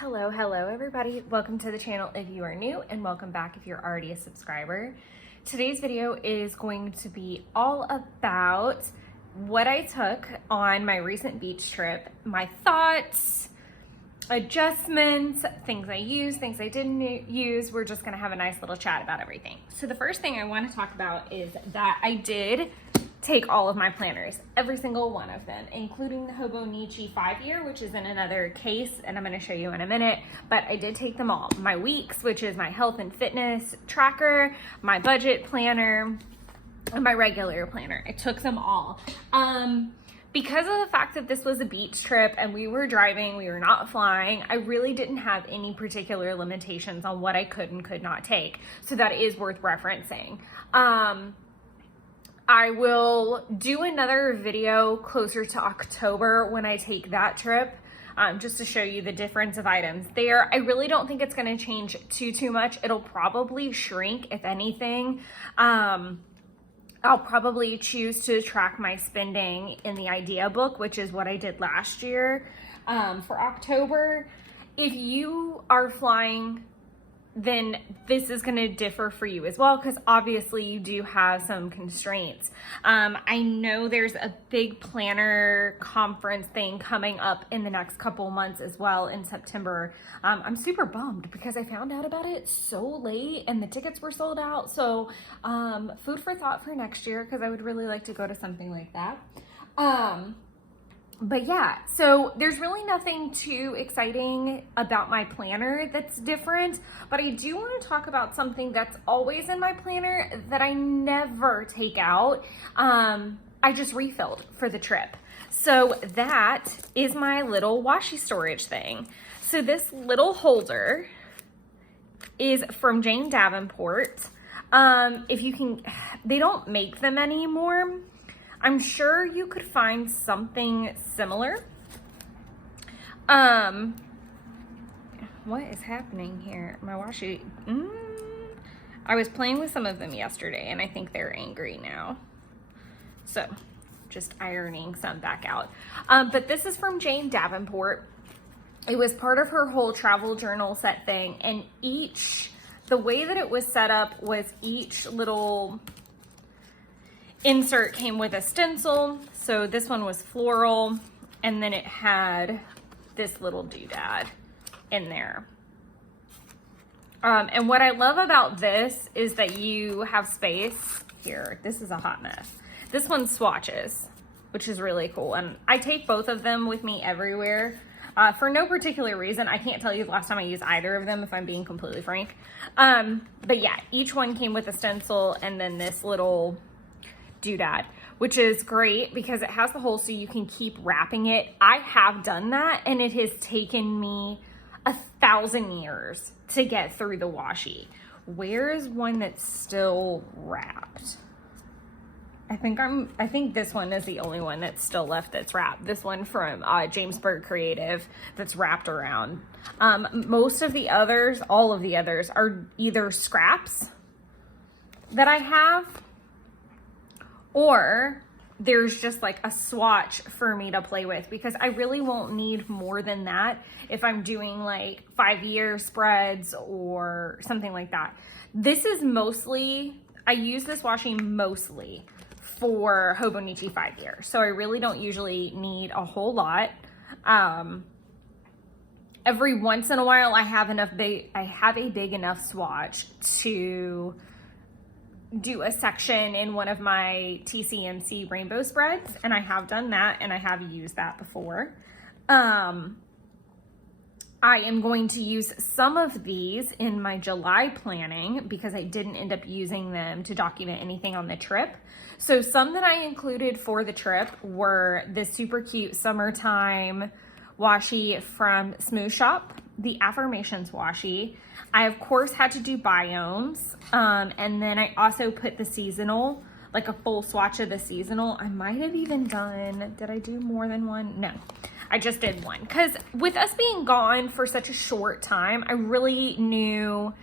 Hello everybody. Welcome to the channel if you are new, and welcome back if you're already a subscriber. Today's video is going to be all about what I took on my recent beach trip, my thoughts, adjustments, things I used, things I didn't use. We're just gonna have a nice little chat about everything. So the first thing I want to talk about is that I did take all of my planners, every single one of them, including the Hobonichi 5-year, which is in another case, and I'm going to show you in a minute, but I did take them all. My weeks, which is my health and fitness tracker, my budget planner, and my regular planner. I took them all. Because of the fact that this was a beach trip and we were driving, we were not flying, I really didn't have any particular limitations on what I could and could not take. So that is worth referencing. I will do another video closer to October when I take that trip, just to show you the difference of items there. I really don't think it's going to change too much. It'll probably shrink, if anything. I'll probably choose to track my spending in the idea book, which is what I did last year for October. If you are flying, then this is going to differ for you as well, because obviously you do have some constraints. I know there's a big planner conference thing coming up in the next couple months as well in September. I'm super bummed because I found out about it so late and the tickets were sold out. So food for thought for next year, because I would really like to go to something like that. But yeah, so there's really nothing too exciting about my planner that's different, but I do want to talk about something that's always in my planner that I never take out. I just refilled for the trip. So that is my little washi storage thing. So this little holder is from Jane Davenport. If you can, they don't make them anymore. I'm sure you could find something similar. What is happening here? My washi, I was playing with some of them yesterday and I think they're angry now. So just ironing some back out. But this is from Jane Davenport. It was part of her whole travel journal set thing. And the way that it was set up was each little insert came with a stencil. So this one was floral, and then it had this little doodad in there. And what I love about this is that you have space here. This is a hot mess. This one swatches, which is really cool. And I take both of them with me everywhere for no particular reason. I can't tell you the last time I used either of them, if I'm being completely frank. But yeah, each one came with a stencil and then this little doodad, which is great because it has the hole so you can keep wrapping it. I have done that and it has taken me 1,000 years to get through the washi. Where is one that's still wrapped? I think this one is the only one that's still left that's wrapped. This one from James Berg Creative that's wrapped around. Most of the others, all of the others, are either scraps that I have, or there's just like a swatch for me to play with, because I really won't need more than that if I'm doing like 5-year spreads or something like that. This is mostly, I use this washi mostly for Hobonichi 5-year. So I really don't usually need a whole lot. Every once in a while I have a big enough swatch to do a section in one of my TCMC rainbow spreads, and I have done that and I have used that before. I am going to use some of these in my July planning because I didn't end up using them to document anything on the trip. So some that I included for the trip were this super cute summertime washi from Smooth Shop, the Affirmations washi. I of course had to do biomes, and then I also put the seasonal, like a full swatch of the seasonal. I might have even done, did I do more than one? No, I just did one, because with us being gone for such a short time, I really knew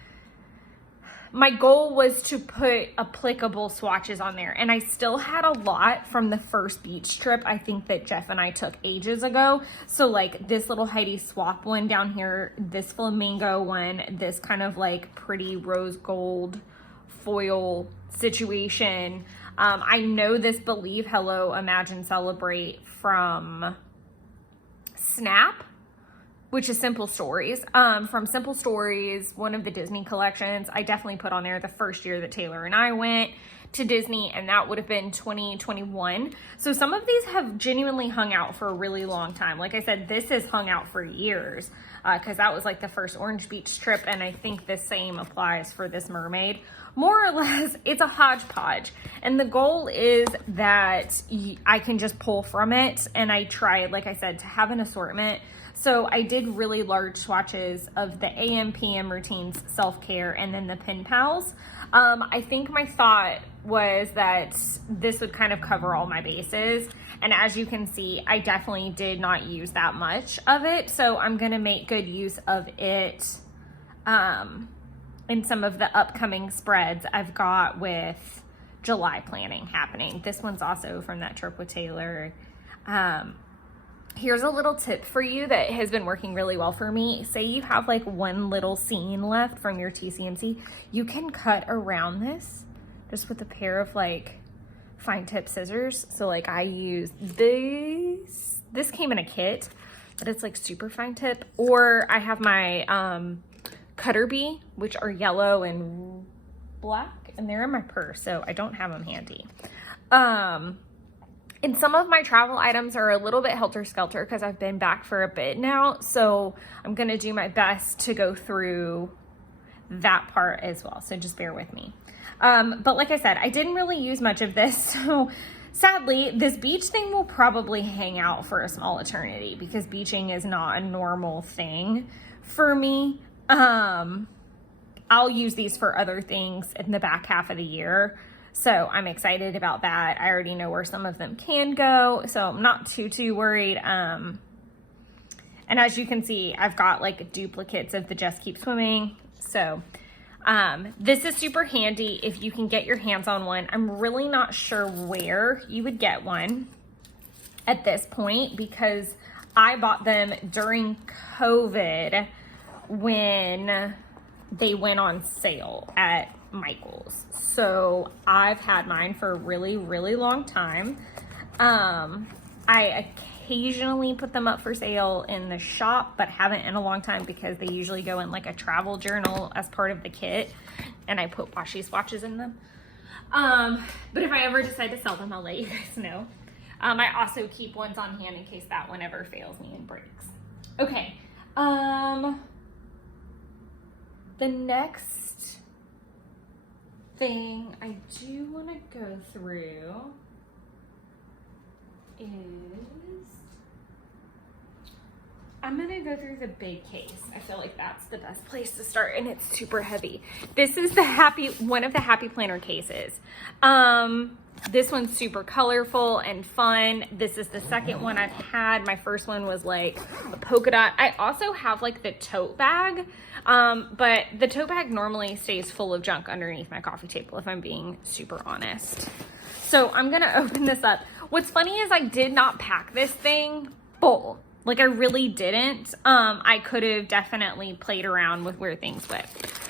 my goal was to put applicable swatches on there, and I still had a lot from the first beach trip I think that Jeff and I took ages ago. So like this little Heidi Swapp one down here, this flamingo one, this kind of like pretty rose gold foil situation. I know this Believe, Hello, Imagine, Celebrate from Snap, which is Simple Stories. From Simple Stories, one of the Disney collections, I definitely put on there the first year that Taylor and I went to Disney, and that would have been 2021. So some of these have genuinely hung out for a really long time. Like I said, this has hung out for years, because that was like the first Orange Beach trip, and I think the same applies for this mermaid. More or less, it's a hodgepodge, and the goal is that I can just pull from it, and I tried, like I said, to have an assortment. So I did really large swatches of the AM, PM routines, self-care, and then the Pen Pals. I think my thought was that this would kind of cover all my bases. And as you can see, I definitely did not use that much of it. So I'm gonna make good use of it in some of the upcoming spreads I've got with July planning happening. This one's also from that trip with Taylor. Here's a little tip for you that has been working really well for me. Say you have like one little scene left from your TCMC, you can cut around this just with a pair of like fine tip scissors. So like I use this came in a kit, but it's like super fine tip. Or I have my Cutter Bee, which are yellow and black, and they're in my purse, so I don't have them handy. And some of my travel items are a little bit helter-skelter because I've been back for a bit now. So I'm going to do my best to go through that part as well. So just bear with me. But like I said, I didn't really use much of this. So sadly, this beach thing will probably hang out for a small eternity because beaching is not a normal thing for me. I'll use these for other things in the back half of the year. So I'm excited about that. I already know where some of them can go, so I'm not too worried. And as you can see, I've got like duplicates of the Just Keep Swimming. So this is super handy if you can get your hands on one. I'm really not sure where you would get one at this point because I bought them during COVID when they went on sale at Michael's. So I've had mine for a really long time. I occasionally put them up for sale in the shop, but haven't in a long time because they usually go in like a travel journal as part of the kit, and I put washi swatches in them. But if I ever decide to sell them, I'll let you guys know. I also keep ones on hand in case that one ever fails me and breaks. Okay. The next thing I do want to go through is I'm going to go through the big case. I feel like that's the best place to start, and it's super heavy. This is one of the Happy Planner cases. This one's super colorful and fun. This is the second one I've had. My first one was like a polka dot. I also have like the tote bag, but the tote bag normally stays full of junk underneath my coffee table if I'm being super honest. So I'm gonna open this up. What's funny is I did not pack this thing full. Like I really didn't. I could have definitely played around with where things went.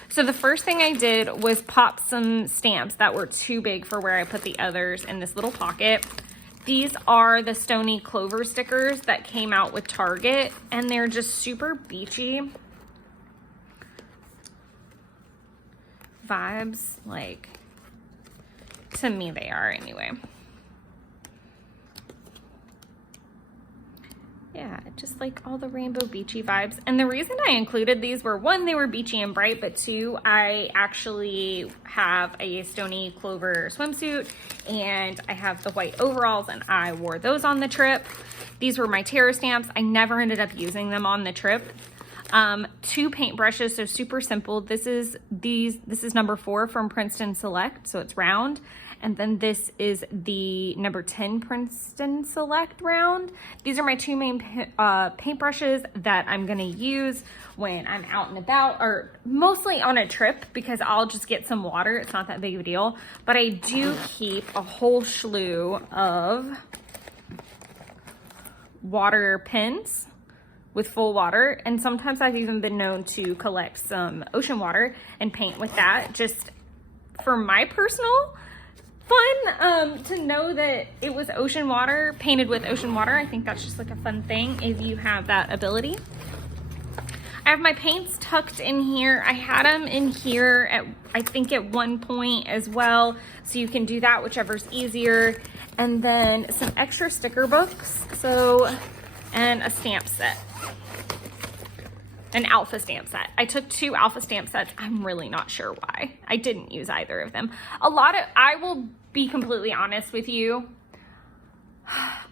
So the first thing I did was pop some stamps that were too big for where I put the others in this little pocket. These are the Stony Clover stickers that came out with Target, and they're just super beachy vibes. Like, to me they are anyway. Yeah, just like all the rainbow beachy vibes. And the reason I included these were, one, they were beachy and bright, but two, I actually have a Stony Clover swimsuit and I have the white overalls and I wore those on the trip. These were my Terra stamps. I never ended up using them on the trip. 2 paintbrushes, so super simple. This is number 4 from Princeton Select, so it's round. And then this is the number 10 Princeton Select round. These are my two main paintbrushes that I'm gonna use when I'm out and about, or mostly on a trip, because I'll just get some water. It's not that big of a deal. But I do keep a whole slew of water pens with full water, and sometimes I've even been known to collect some ocean water and paint with that, just for my personal fun, to know that it was ocean water, painted with ocean water. I think that's just like a fun thing if you have that ability. I have my paints tucked in here. I had them in here at, I think at one point as well, so you can do that, whichever's easier. And then some extra sticker books, and a stamp set. An alpha stamp set. I took 2 alpha stamp sets. I'm really not sure why. I didn't use either of them. I will be completely honest with you.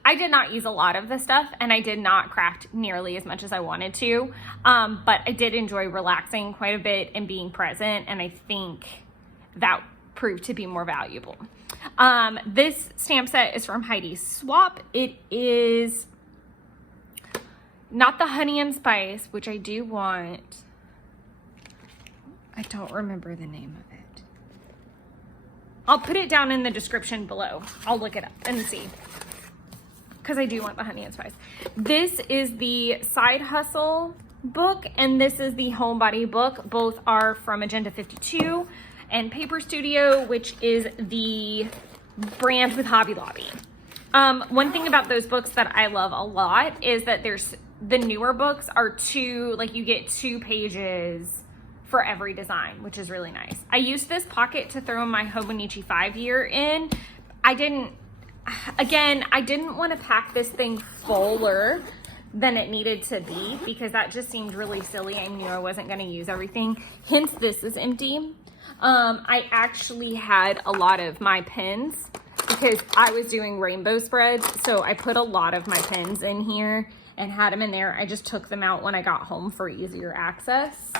I did not use a lot of this stuff, and I did not craft nearly as much as I wanted to. But I did enjoy relaxing quite a bit and being present, and I think that proved to be more valuable. This stamp set is from Heidi Swapp. It is not the Honey and Spice, which I do want. I don't remember the name of it. I'll put it down in the description below. I'll look it up and see, because I do want the Honey and Spice. This is the Side Hustle book, and this is the Homebody book. Both are from Agenda 52 and Paper Studio, which is the brand with Hobby Lobby. One thing about those books that I love a lot is that the newer books are you get 2 pages for every design, which is really nice. I used this pocket to throw my Hobonichi 5-year in. I didn't want to pack this thing fuller than it needed to be, because that just seemed really silly. I knew I wasn't going to use everything. Hence, this is empty. I actually had a lot of my pens because I was doing rainbow spreads. So I put a lot of my pens in here and had them in there. I just took them out when I got home for easier access.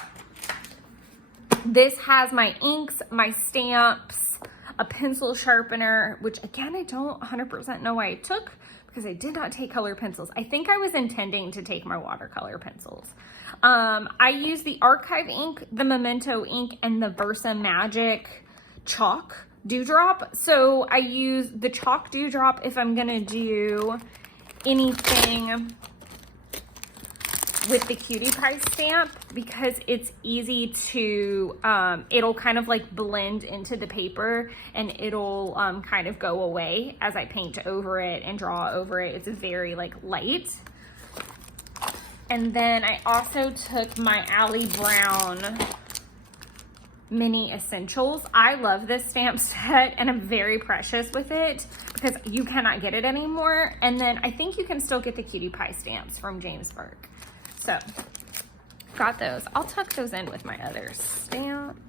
This has my inks, my stamps, a pencil sharpener, which again, I don't 100% know why I took, because I did not take color pencils. I think I was intending to take my watercolor pencils. I use the Archive ink, the Memento ink, and the Versa Magic chalk dewdrop. So I use the chalk dewdrop if I'm gonna do anything with the Cutie Pie stamp, because it's easy to, it'll kind of like blend into the paper, and it'll kind of go away as I paint over it and draw over it. It's very like light. And then I also took my Ali Brown Mini Essentials. I love this stamp set, and I'm very precious with it because you cannot get it anymore. And then I think you can still get the Cutie Pie stamps from Jamesburg. So, got those. I'll tuck those in with my other stamps.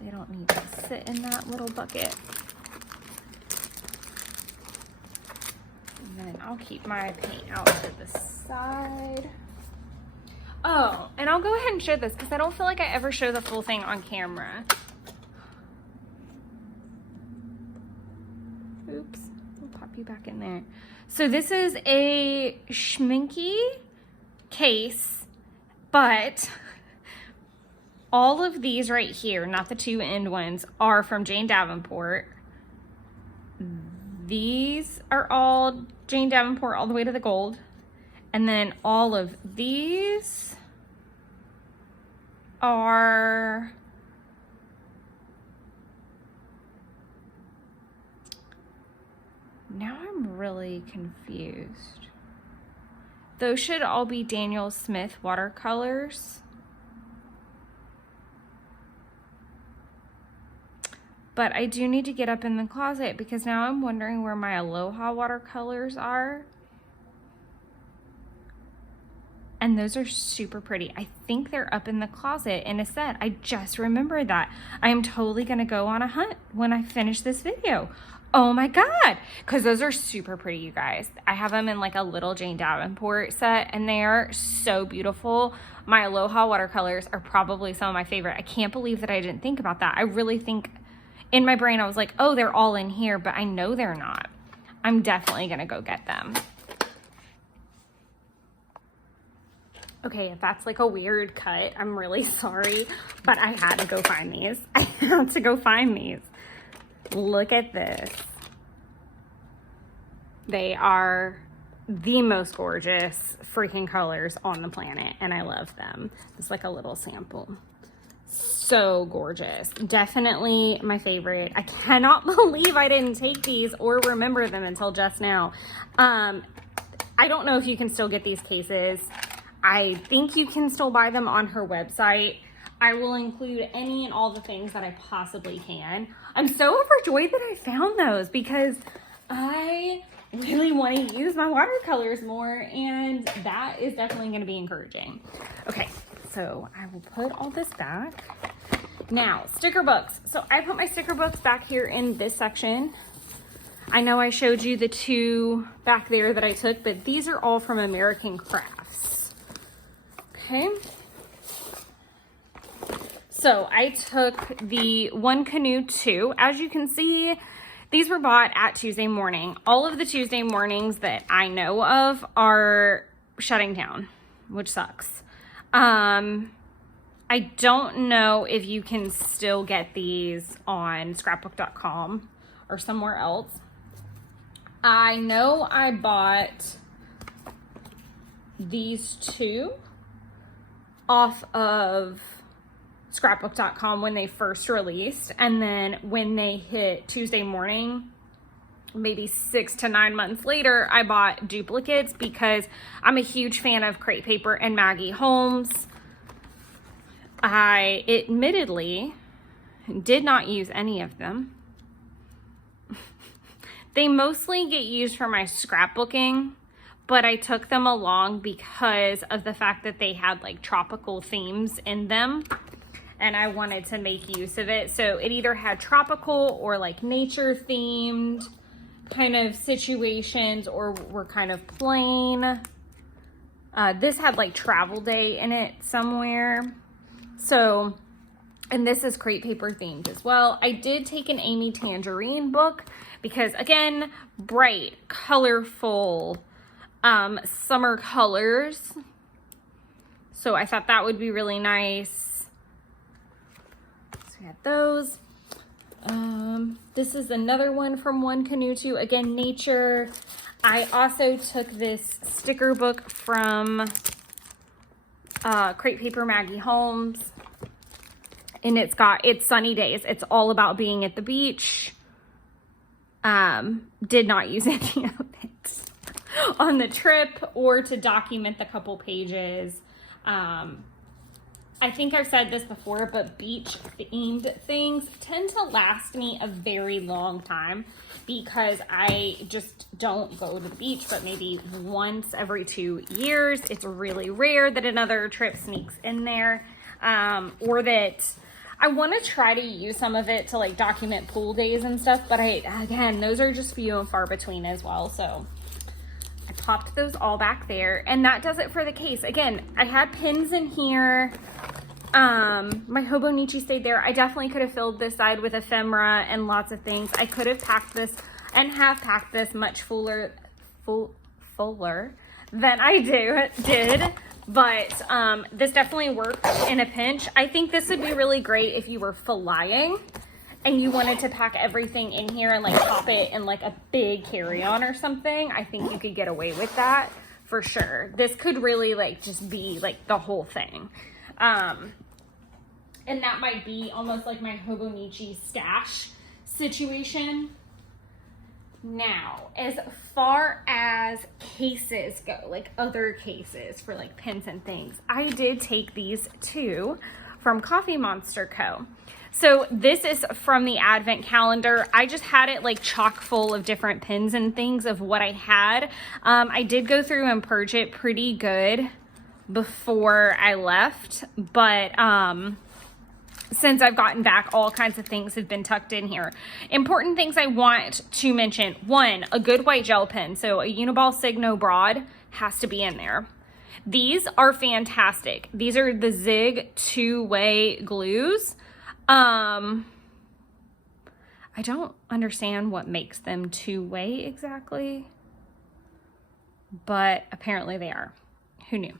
They don't need to sit in that little bucket. And then I'll keep my paint out to the side. Oh, and I'll go ahead and show this because I don't feel like I ever show the full thing on camera. Oops, I'll pop you back in there. So this is a Schminke case, but all of these right here, not the 2 end ones, are from Jane Davenport. These are all Jane Davenport all the way to the gold. And then all of these are now I'm really confused. Those should all be Daniel Smith watercolors. But I do need to get up in the closet because now I'm wondering where my Aloha watercolors are. And those are super pretty. I think they're up in the closet in a set. I just remembered that. I am totally gonna go on a hunt when I finish this video. Oh my God, because those are super pretty, you guys. I have them in like a little Jane Davenport set, and they are so beautiful. My Aloha watercolors are probably some of my favorite. I can't believe that I didn't think about that. I really think in my brain, I was like, oh, they're all in here, but I know they're not. I'm definitely gonna go get them. Okay, if that's like a weird cut, I'm really sorry, but I had to go find these. I had to go find these. Look at this. They are the most gorgeous freaking colors on the planet, and I love them. It's like a little sample. So gorgeous. Definitely my favorite. I cannot believe I didn't take these or remember them until just now. I don't know if you can still get these cases. I think you can still buy them on her website. I will include any and all the things that I possibly can. I'm so overjoyed that I found those because I really want to use my watercolors more, and that is definitely going to be encouraging. Okay, so I will put all this back. Now, sticker books. So I put my sticker books back here in this section. I know I showed you the two back there that I took, but these are all from American Crafts. Okay. So I took the One Canoe 2. As you can see, these were bought at Tuesday Morning. All of the Tuesday Mornings that I know of are shutting down, which sucks. I don't know if you can still get these on scrapbook.com or somewhere else. I know I bought these two off of scrapbook.com when they first released, and then when they hit Tuesday Morning, maybe 6 to 9 months later, I bought duplicates because I'm a huge fan of Crate Paper and Maggie Holmes. I admittedly did not use any of them. They mostly get used for my scrapbooking, but I took them along because of the fact that they had like tropical themes in them, and I wanted to make use of it. So it either had tropical or like nature themed kind of situations, or were kind of plain. This had like travel day in it somewhere. So, and this is Crate Paper themed as well. I did take an Amy Tangerine book because, again, bright, colorful, summer colors. So I thought that would be really nice. So we had those. This is another one from One Canoe 2. Again, nature. I also took this sticker book from Crate Paper Maggie Holmes. And it's sunny days. It's all about being at the beach. Did not use any of it on the trip or to document the couple pages. I think I've said this before, but beach themed things tend to last me a very long time because I just don't go to the beach, but maybe once every 2 years. It's really rare that another trip sneaks in there, or that I want to try to use some of it to like document pool days and stuff, but again, those are just few and far between as well. So I popped those all back there, and that does it for the case. Again, I had pins in here. My Hobonichi stayed there. I definitely could have filled this side with ephemera and lots of things. I could have packed this and have packed this much fuller than I did. But this definitely worked in a pinch. I think this would be really great if you were flying and you wanted to pack everything in here and like pop it in like a big carry-on or something. I think you could get away with that for sure. This could really like just be like the whole thing. And that might be almost like my Hobonichi stash situation. Now, as far as cases go, like other cases for like pins and things, I did take these two from Coffee Monster Co. So this is from the advent calendar. I just had it like chock full of different pins and things of what I had. I did go through and purge it pretty good before I left, but since I've gotten back, all kinds of things have been tucked in here. Important things I want to mention. One, a good white gel pen. So a Uniball Signo Broad has to be in there. These are fantastic. These are the Zig two-way glues. I don't understand what makes them two-way exactly, but apparently they are. Who knew?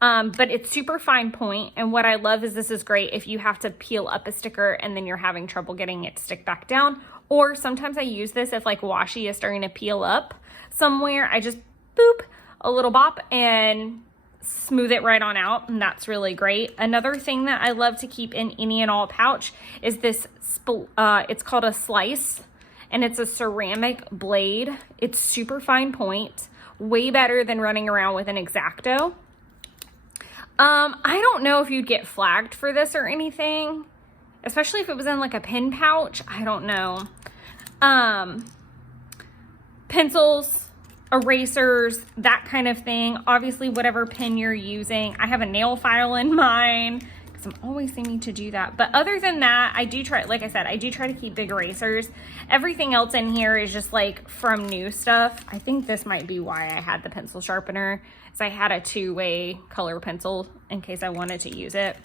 But it's super fine point. And what I love is this is great if you have to peel up a sticker and then you're having trouble getting it to stick back down. Or sometimes I use this if like washi is starting to peel up somewhere. I just boop, a little bop and smooth it right on out. And that's really great. Another thing that I love to keep in any and all pouch is this, it's called a slice. And it's a ceramic blade. It's super fine point. Way better than running around with an X-Acto. I don't know if you'd get flagged for this or anything, especially if it was in like a pen pouch. I don't know. Pencils, erasers, that kind of thing. Obviously, whatever pen you're using. I have a nail file in mine because I'm always seeming to do that. But other than that, I do try, like I said, I do try to keep big erasers. Everything else in here is just like from new stuff. I think this might be why I had the pencil sharpener, is I had a two-way color pencil in case I wanted to use it.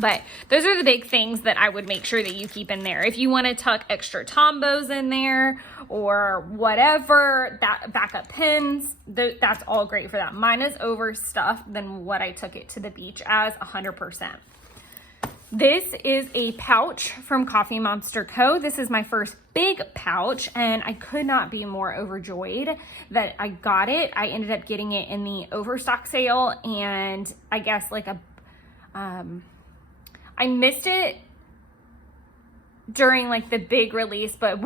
But those are the big things that I would make sure that you keep in there. If you want to tuck extra Tombos in there or whatever, that backup pins, that's all great for that. Mine is overstuffed than what I took it to the beach as 100%. This is a pouch from Coffee Monster Co. This is my first big pouch and I could not be more overjoyed that I got it. I ended up getting it in the overstock sale and I guess like I missed it during like the big release, but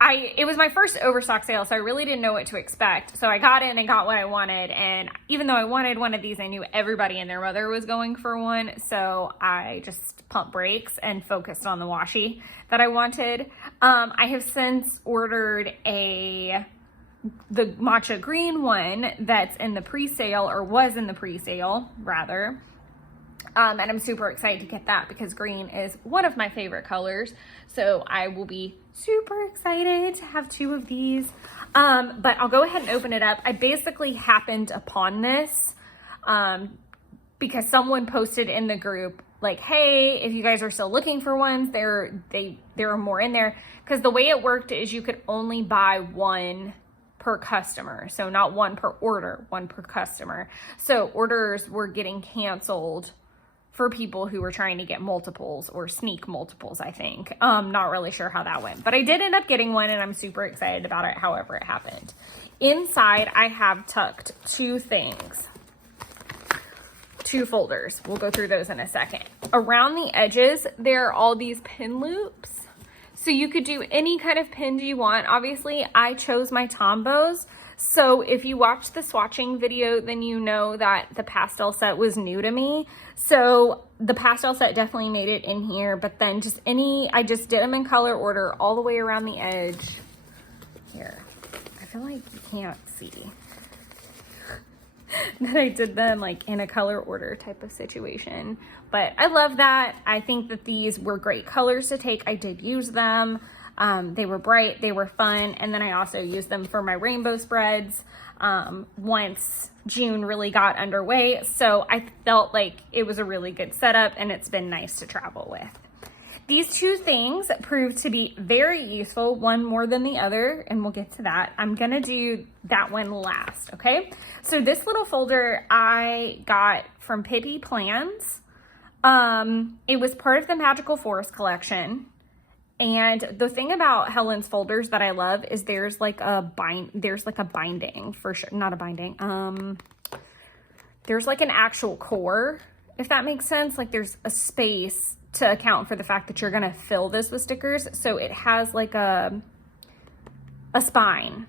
it was my first overstock sale, so I really didn't know what to expect. So I got in and got what I wanted, and even though I wanted one of these, I knew everybody and their mother was going for one, so I just pumped brakes and focused on the washi that I wanted. I have since ordered the matcha green one that's in the pre-sale, or was in the pre-sale rather. And I'm super excited to get that because green is one of my favorite colors. So I will be super excited to have two of these. But I'll go ahead and open it up. I basically happened upon this because someone posted in the group like, hey, if you guys are still looking for ones, there are more in there. Because the way it worked is you could only buy one per customer. So not one per order, one per customer. So orders were getting canceled for people who were trying to get multiples or sneak multiples, I think. Not really sure how that went, but I did end up getting one and I'm super excited about it, however it happened. Inside, I have tucked two things, two folders. We'll go through those in a second. Around the edges, there are all these pin loops. So you could do any kind of pin you want. Obviously, I chose my Tombos. So if you watched the swatching video, then you know that the pastel set was new to me. So the pastel set definitely made it in here, but then I just did them in color order all the way around the edge. Here, I feel like you can't see that I did them like in a color order type of situation. But I love that. I think that these were great colors to take. I did use them. They were bright, they were fun, and then I also used them for my rainbow spreads once June really got underway. So I felt like it was a really good setup and it's been nice to travel with. These two things proved to be very useful, one more than the other, and we'll get to that. I'm gonna do that one last, okay? So this little folder I got from Pippi Plans. It was part of the Magical Forest collection. And the thing about Helen's folders that I love is there's like a binding for sure, not a binding. There's like an actual core, if that makes sense. Like there's a space to account for the fact that you're going to fill this with stickers. So it has like a spine,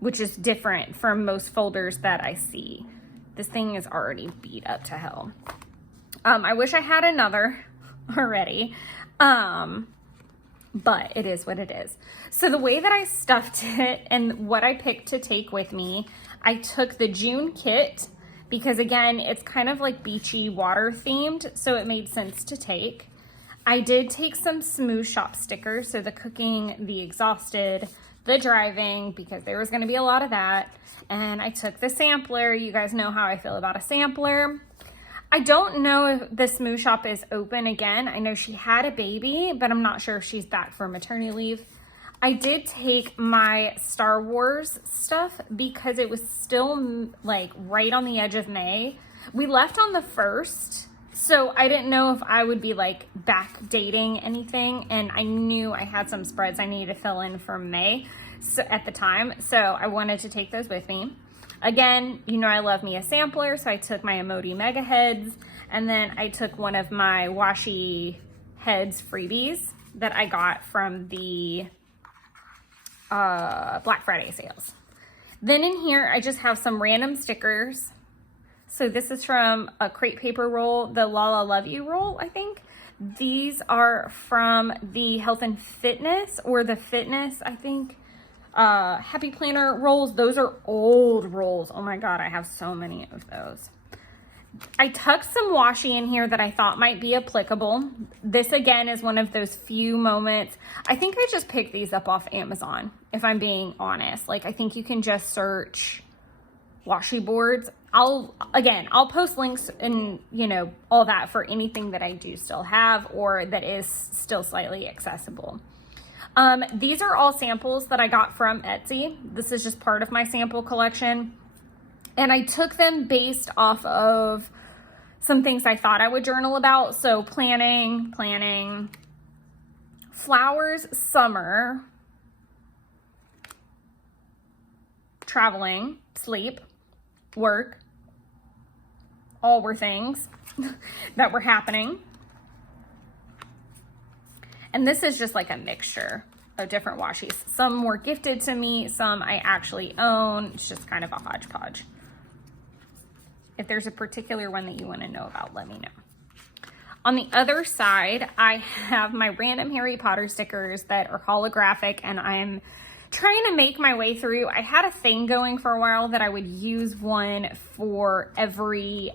which is different from most folders that I see. This thing is already beat up to hell. I wish I had another already. But it is what it is. So the way that I stuffed it and what I picked to take with me, I took the June kit because again, it's kind of like beachy water themed, so it made sense to take. I did take some Smooth Shop stickers, so the cooking, the exhausted, the driving, because there was gonna be a lot of that. And I took the sampler. You guys know how I feel about a sampler. I don't know if the Smooth Shop is open again. I know she had a baby, but I'm not sure if she's back for maternity leave. I did take my Star Wars stuff because it was still like right on the edge of May. We left on the 1st, so I didn't know if I would be like backdating anything, and I knew I had some spreads I needed to fill in for May at the time, so I wanted to take those with me. Again, you know I love me a sampler, so I took my Emoti Mega Heads, and then I took one of my washi heads freebies that I got from the Black Friday sales. Then in here, I just have some random stickers. So this is from a Crate Paper roll, the Lala Love You roll, I think. These are from the Health and Fitness, or the Fitness, I think, Happy Planner rolls. Those are old rolls. Oh my God, I have so many of those. I tucked some washi in here that I thought might be applicable. This again is one of those few moments. I think I just picked these up off Amazon, if I'm being honest. Like, I think you can just search washi boards. I'll post links and, you know, all that for anything that I do still have or that is still slightly accessible. These are all samples that I got from Etsy. This is just part of my sample collection. And I took them based off of some things I thought I would journal about. So planning, flowers, summer, traveling, sleep, work, all were things that were happening. And this is just like a mixture of different washis. Some were gifted to me, some I actually own. It's just kind of a hodgepodge. If there's a particular one that you want to know about, let me know. On the other side, I have my random Harry Potter stickers that are holographic, and I'm trying to make my way through. I had a thing going for a while that I would use one for every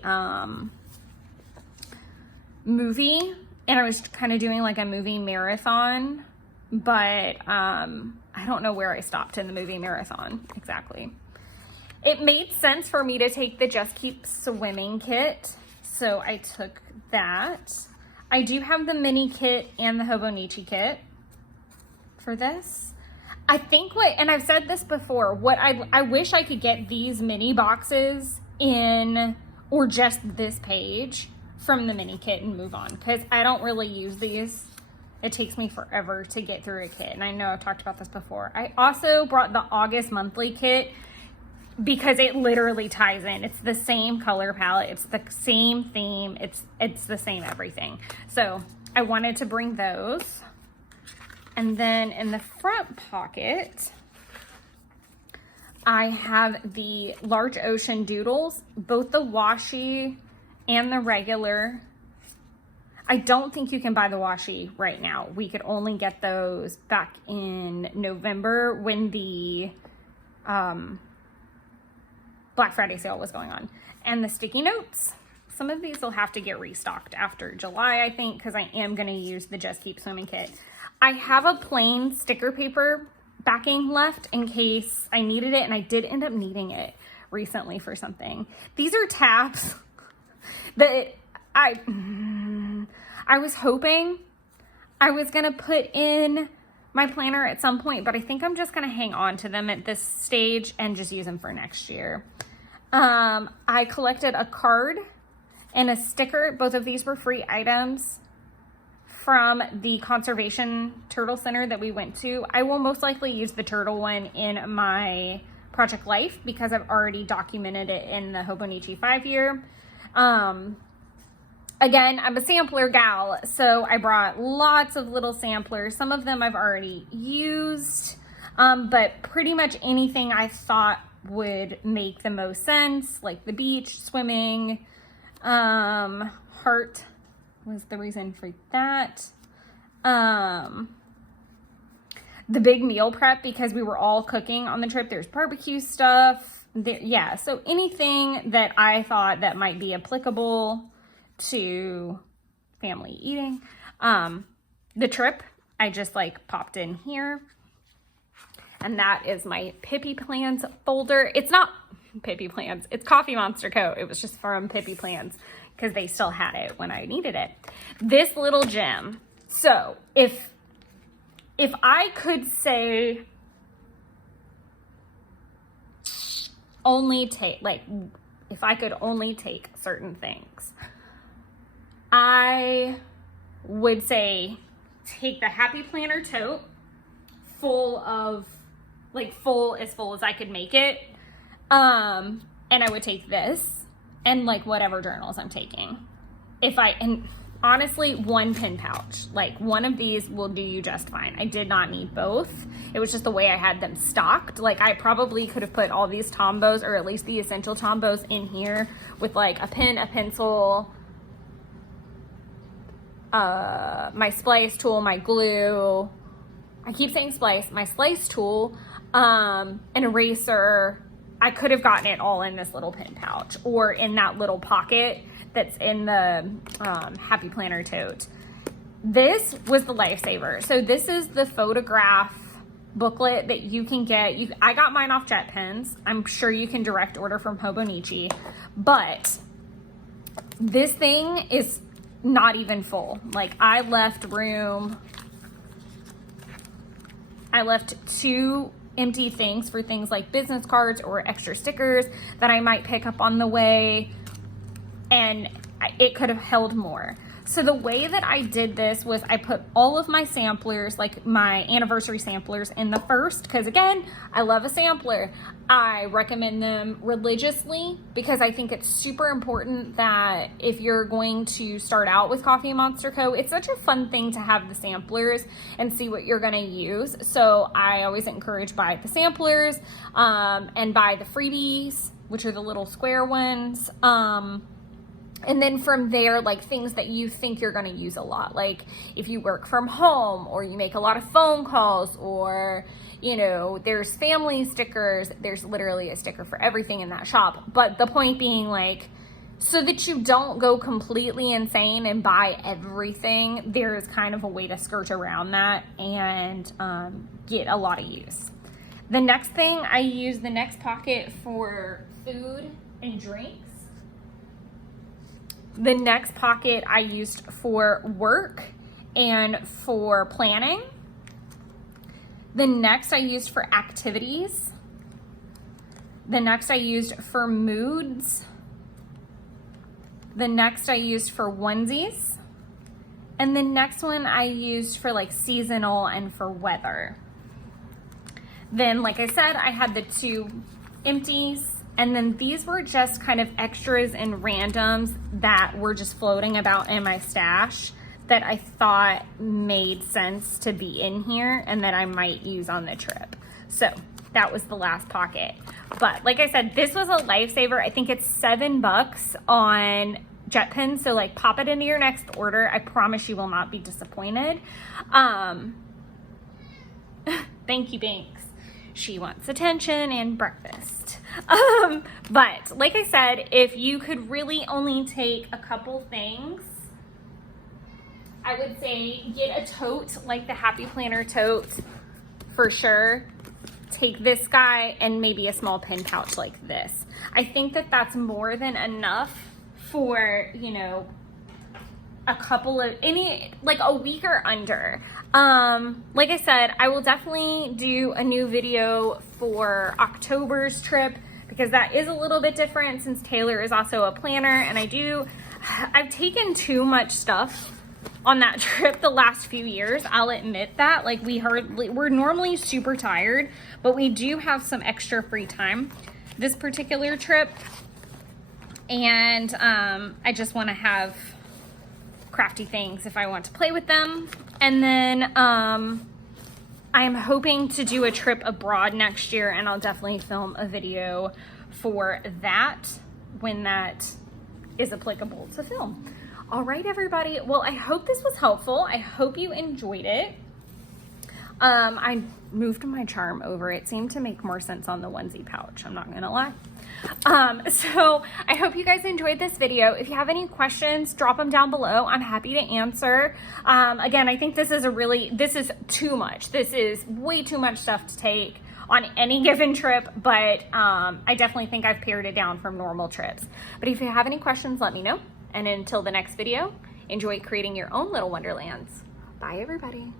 movie, and I was kind of doing like a movie marathon, but I don't know where I stopped in the movie marathon exactly. It made sense for me to take the Just Keep Swimming kit, so I took that. I do have the mini kit and the Hobonichi kit for this. I think and I've said this before, I wish I could get these mini boxes in, or just this page from the mini kit and move on, because I don't really use these. It takes me forever to get through a kit, and I know I've talked about this before. I also brought the August monthly kit because it literally ties in. It's the same color palette, it's the same theme, it's the same everything. So I wanted to bring those. And then in the front pocket, I have the Large Ocean Doodles, both the washi and the regular. I don't think you can buy the washi right now. We could only get those back in November when the Black Friday sale was going on. And the sticky notes, some of these will have to get restocked after July, I think, because I am going to use the Just Keep Swimming kit. I have a plain sticker paper backing left in case I needed it, and I did end up needing it recently for something. These are tabs that I was hoping I was going to put in my planner at some point, but I think I'm just going to hang on to them at this stage and just use them for next year. I collected a card and a sticker. Both of these were free items from the Conservation Turtle Center that we went to. I will most likely use the turtle one in my Project Life because I've already documented it in the Hobonichi 5-year. Again, I'm a sampler gal, so I brought lots of little samplers. Some of them I've already used, but pretty much anything I thought would make the most sense, like the beach, swimming, heart was the reason for that. The big meal prep, because we were all cooking on the trip. There's barbecue stuff. Yeah, so anything that I thought that might be applicable to family eating. The trip, I just like popped in here. And that is my Pippi Plans folder. It's not Pippi Plans. It's Coffee Monster Co. It was just from Pippi Plans because they still had it when I needed it. This little gem. So if I could say only take, like, if I could only take certain things, I would say take the Happy Planner tote full of, like, as full as I could make it. And I would take this and like whatever journals I'm taking. And honestly, one pen pouch, like one of these will do you just fine. I did not need both. It was just the way I had them stocked. Like I probably could have put all these Tombows, or at least the essential Tombows, in here with like a pen, a pencil, my splice tool, my glue. I keep saying splice, my slice tool, an eraser. I could have gotten it all in this little pen pouch or in that little pocket that's in the Happy Planner tote. This was the lifesaver. So this is the photograph booklet that you can get. I got mine off JetPens. I'm sure you can direct order from Hobonichi, but this thing is not even full. Like I left 2 empty things for things like business cards or extra stickers that I might pick up on the way, and it could have held more. So the way that I did this was I put all of my samplers, like my anniversary samplers, in the first, because again, I love a sampler. I recommend them religiously because I think it's super important that if you're going to start out with Coffee Monster Co., it's such a fun thing to have the samplers and see what you're gonna use. So I always encourage buy the samplers and buy the freebies, which are the little square ones. And then from there, like things that you think you're going to use a lot, like if you work from home or you make a lot of phone calls, or, you know, there's family stickers. There's literally a sticker for everything in that shop. But the point being, like, so that you don't go completely insane and buy everything, there's kind of a way to skirt around that and get a lot of use. The next thing, I use the next pocket for food and drinks. The next pocket I used for work and for planning. The next I used for activities. The next I used for moods. The next I used for onesies. And the next one I used for like seasonal and for weather. Then, like I said, I had the 2 empties. And then these were just kind of extras and randoms that were just floating about in my stash that I thought made sense to be in here and that I might use on the trip. So that was the last pocket. But like I said, this was a lifesaver. I think it's $7 on JetPens. So like pop it into your next order. I promise you will not be disappointed. Thank you, Banks. She wants attention and breakfast. But like I said, if you could really only take a couple things, I would say get a tote like the Happy Planner tote for sure. Take this guy and maybe a small pen pouch like this. I think that that's more than enough for, you know, a couple of like a week or under. Like I said, I will definitely do a new video for October's trip because that is a little bit different since Taylor is also a planner, and I've taken too much stuff on that trip the last few years. I'll admit that. Like we're normally super tired, but we do have some extra free time this particular trip, and I just want to have crafty things if I want to play with them. And then I'm hoping to do a trip abroad next year, and I'll definitely film a video for that when that is applicable to film. All right, everybody. Well, I hope this was helpful. I hope you enjoyed it. I moved my charm over. It seemed to make more sense on the onesie pouch. I'm not gonna lie. So I hope you guys enjoyed this video. If you have any questions, drop them down below. I'm happy to answer. Again, I think this is too much. This is way too much stuff to take on any given trip, but I definitely think I've pared it down from normal trips. But if you have any questions, let me know. And until the next video, enjoy creating your own little wonderlands. Bye, everybody.